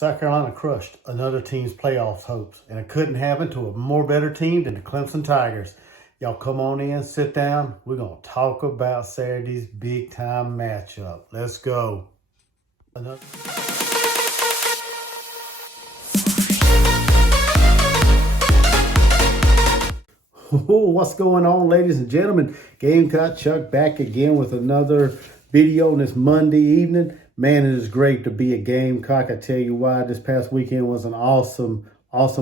South Carolina crushed another team's playoff hopes, and it couldn't happen to a more better team than the Clemson Tigers. Y'all come on in, sit down. We're going to talk about Saturday's big-time matchup. Let's go. What's going on, ladies and gentlemen? Gamecock Chuck back again with another video on this Monday evening. Man, it is great to be a Gamecock. I tell you why, this past weekend was an awesome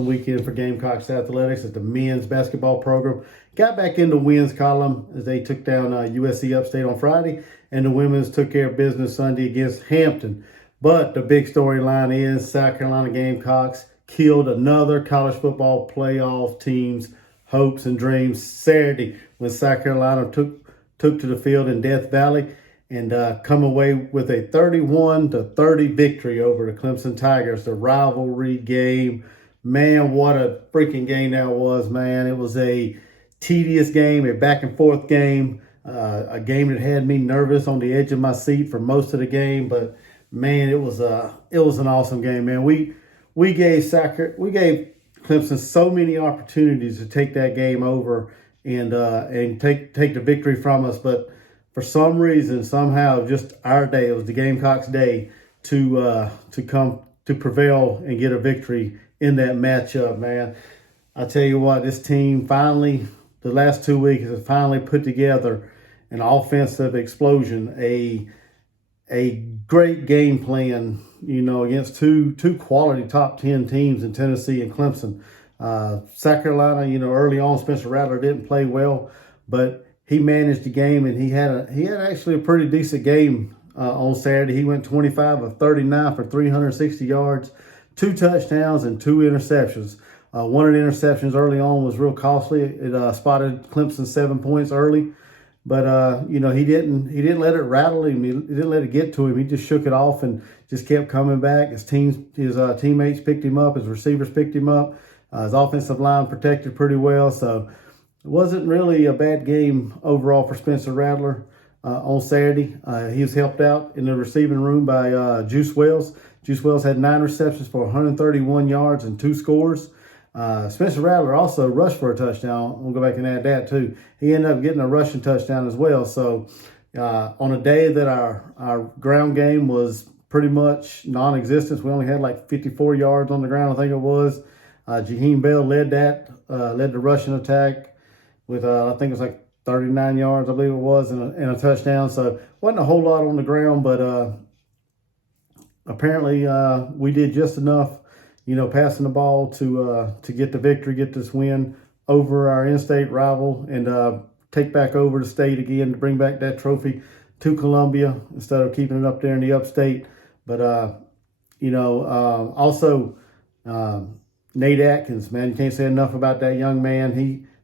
weekend for Gamecocks athletics as the men's basketball program got back in the wins column as they took down USC Upstate on Friday, and the women's took care of business Sunday against Hampton. But the big storyline is South Carolina Gamecocks killed another college football playoff team's hopes and dreams Saturday when South Carolina took to the field in Death Valley and come away with a 31-30 victory over the Clemson Tigers, the rivalry game. Man, what a freaking game that was, man. It was a tedious game, a back-and-forth game, a game that had me nervous on the edge of my seat for most of the game. But, man, it was an awesome game, man. We gave Clemson so many opportunities to take that game over and take the victory from us, but for some reason, somehow, just our day, it was the Gamecocks' day to prevail and get a victory in that matchup, man. I tell you what, this team finally, the last 2 weeks, has finally put together an offensive explosion, a great game plan, against two quality top 10 teams in Tennessee and Clemson. South Carolina, early on, Spencer Rattler didn't play well, but he managed the game, and he had actually a pretty decent game on Saturday. He went 25 of 39 for 360 yards, 2 touchdowns, and 2 interceptions. One of the interceptions early on was real costly. It spotted Clemson 7 points early, but he didn't let it rattle him. He didn't let it get to him. He just shook it off and just kept coming back. His teammates picked him up. His receivers picked him up. His offensive line protected pretty well. So it wasn't really a bad game overall for Spencer Rattler on Saturday. He was helped out in the receiving room by Juice Wells. Juice Wells had 9 receptions for 131 yards and 2 scores. Spencer Rattler also rushed for a touchdown. We'll go back and add that too. He ended up getting a rushing touchdown as well. So on a day that our ground game was pretty much non-existent, we only had like 54 yards on the ground, I think it was. Jaheim Bell led the rushing attack with, I think it was like 39 yards, I believe it was, and a touchdown. So wasn't a whole lot on the ground, but apparently we did just enough, passing the ball to get the victory, get this win over our in-state rival, and take back over the state again to bring back that trophy to Columbia instead of keeping it up there in the upstate. But, also Nate Atkins, man, you can't say enough about that young man.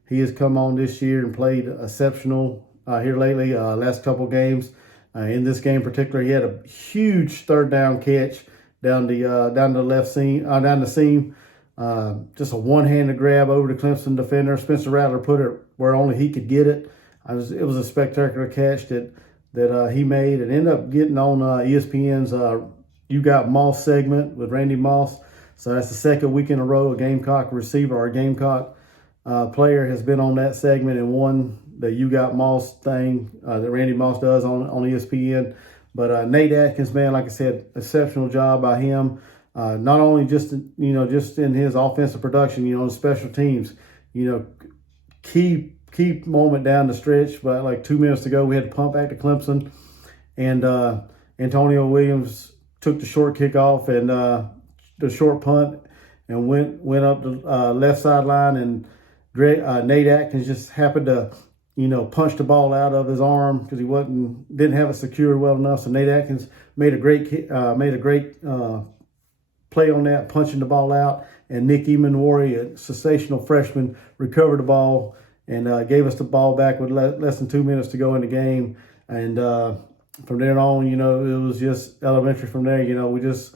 He has come on this year and played exceptional here lately, last couple games. In this game in particular, he had a huge third down catch down the left seam, down the seam. Just a one-handed grab over the Clemson defender. Spencer Rattler put it where only he could get it. It was a spectacular catch that he made, and ended up getting on ESPN's You Got Moss segment with Randy Moss. So that's the second week in a row a Gamecock receiver or a Gamecock player has been on that segment and won the You Got Moss thing that Randy Moss does on ESPN. But Nate Atkins, man, like I said, exceptional job by him. Not only just in his offensive production, on special teams, key moment down the stretch, but like 2 minutes to go, we had to pump back to Clemson, and Antonio Williams took the short kickoff and the short punt and went up the left sideline, and Nate Atkins just happened to punch the ball out of his arm because he didn't have it secured well enough. So Nate Atkins made a great play on that, punching the ball out, and Nick Emanwari, a sensational freshman, recovered the ball and gave us the ball back with less than 2 minutes to go in the game. And from there on, it was just elementary from there. We just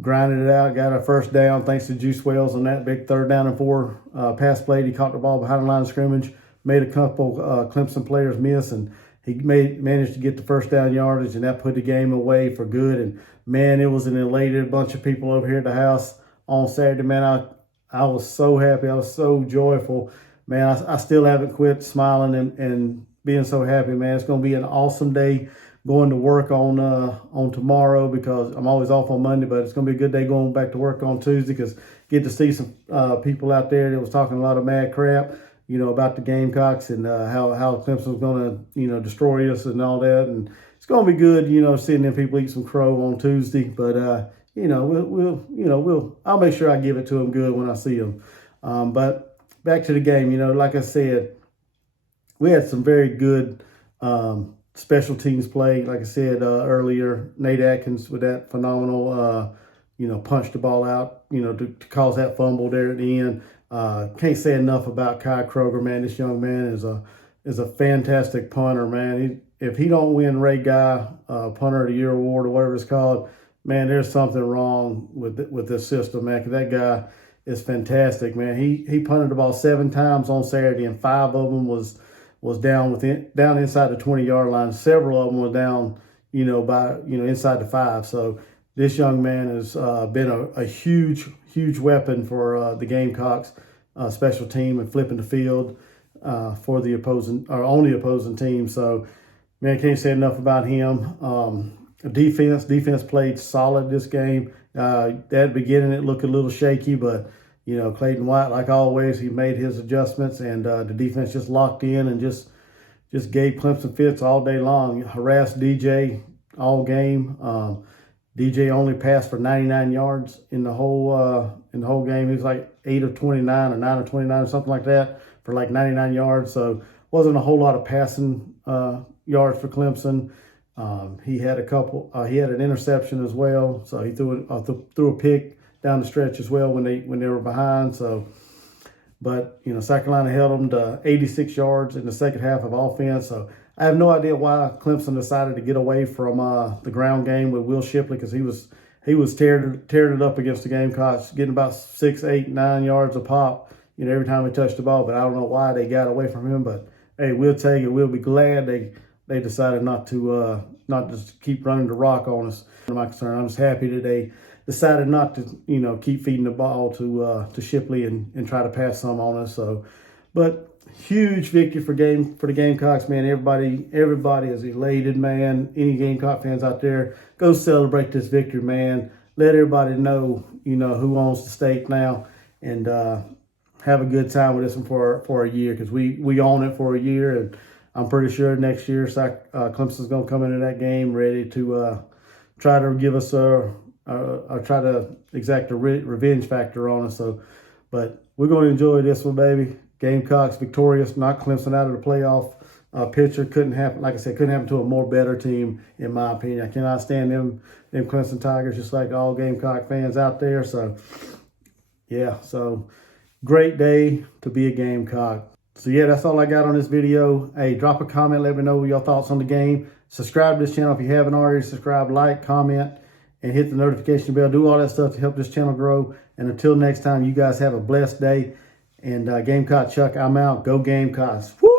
grinded it out, got our first down thanks to Juice Wells on that big 3rd down and 4 pass play. He caught the ball behind the line of scrimmage, made a couple Clemson players miss, and he managed to get the first down yardage, and that put the game away for good. And man, it was an elated bunch of people over here at the house on Saturday. Man, I was so happy. I was so joyful. Man, I still haven't quit smiling and being so happy, man. It's going to be an awesome day going to work on tomorrow, because I'm always off on Monday, but it's going to be a good day going back to work on Tuesday, because get to see some people out there that was talking a lot of mad crap, about the Gamecocks and how Clemson's going to, destroy us and all that. And it's going to be good, seeing them people eat some crow on Tuesday. But, I'll make sure I give it to them good when I see them. But back to the game, like I said, we had some very good special teams play. Like I said earlier, Nate Atkins with that phenomenal, punch the ball out, to cause that fumble there at the end. Can't say enough about Kai Kroger, man. This young man is a fantastic punter, man. If he don't win Ray Guy Punter of the Year award or whatever it's called, man, there's something wrong with this system, man. 'Cause that guy is fantastic, man. He punted the ball 7 times on Saturday, and 5 of them was down inside the 20-yard line. Several of them were down, inside the 5. So this young man has been a huge weapon for the Gamecocks special team and flipping the field for the opposing or on the opposing team. So, man, can't say enough about him. Defense played solid this game. At the beginning, it looked a little shaky, but Clayton White, like always, he made his adjustments, and the defense just locked in and just gave Clemson fits all day long. Harassed DJ all game. DJ only passed for 99 yards in the whole game. He was like 8 of 29 or 9 of 29 or something like that for like 99 yards. So wasn't a whole lot of passing yards for Clemson. He had he had an interception as well. So he threw a pick down the stretch as well when they were behind. So, but South Carolina held them to 86 yards in the second half of offense. So I have no idea why Clemson decided to get away from the ground game with Will Shipley, because he was tearing it up against the Gamecocks, getting about 6, 8, 9 yards a pop, every time he touched the ball. But I don't know why they got away from him. But hey, we'll take it. We'll be glad they decided not to just keep running the rock on us. My concern, I'm just happy that they decided not to keep feeding the ball to Shipley and try to pass some on us. So, but huge victory for the Gamecocks, man. Everybody is elated, man. Any Gamecock fans out there, go celebrate this victory, man. Let everybody know who owns the state now, and have a good time with this one for a year, because we own it for a year. And I'm pretty sure next year Clemson's going to come into that game ready to try to give us try to exact a revenge factor on us. So, but we're going to enjoy this one, baby. Gamecocks victorious, knocked Clemson out of the playoff picture. Couldn't happen, like I said, couldn't happen to a more better team, in my opinion. I cannot stand them Clemson Tigers, just like all Gamecock fans out there. So, yeah, so great day to be a Gamecock. So, yeah, that's all I got on this video. Hey, drop a comment. Let me know your thoughts on the game. Subscribe to this channel if you haven't already. Subscribe, like, comment, and hit the notification bell. Do all that stuff to help this channel grow. And until next time, you guys have a blessed day. And Gamecock Chuck, I'm out. Go Gamecocks. Woo!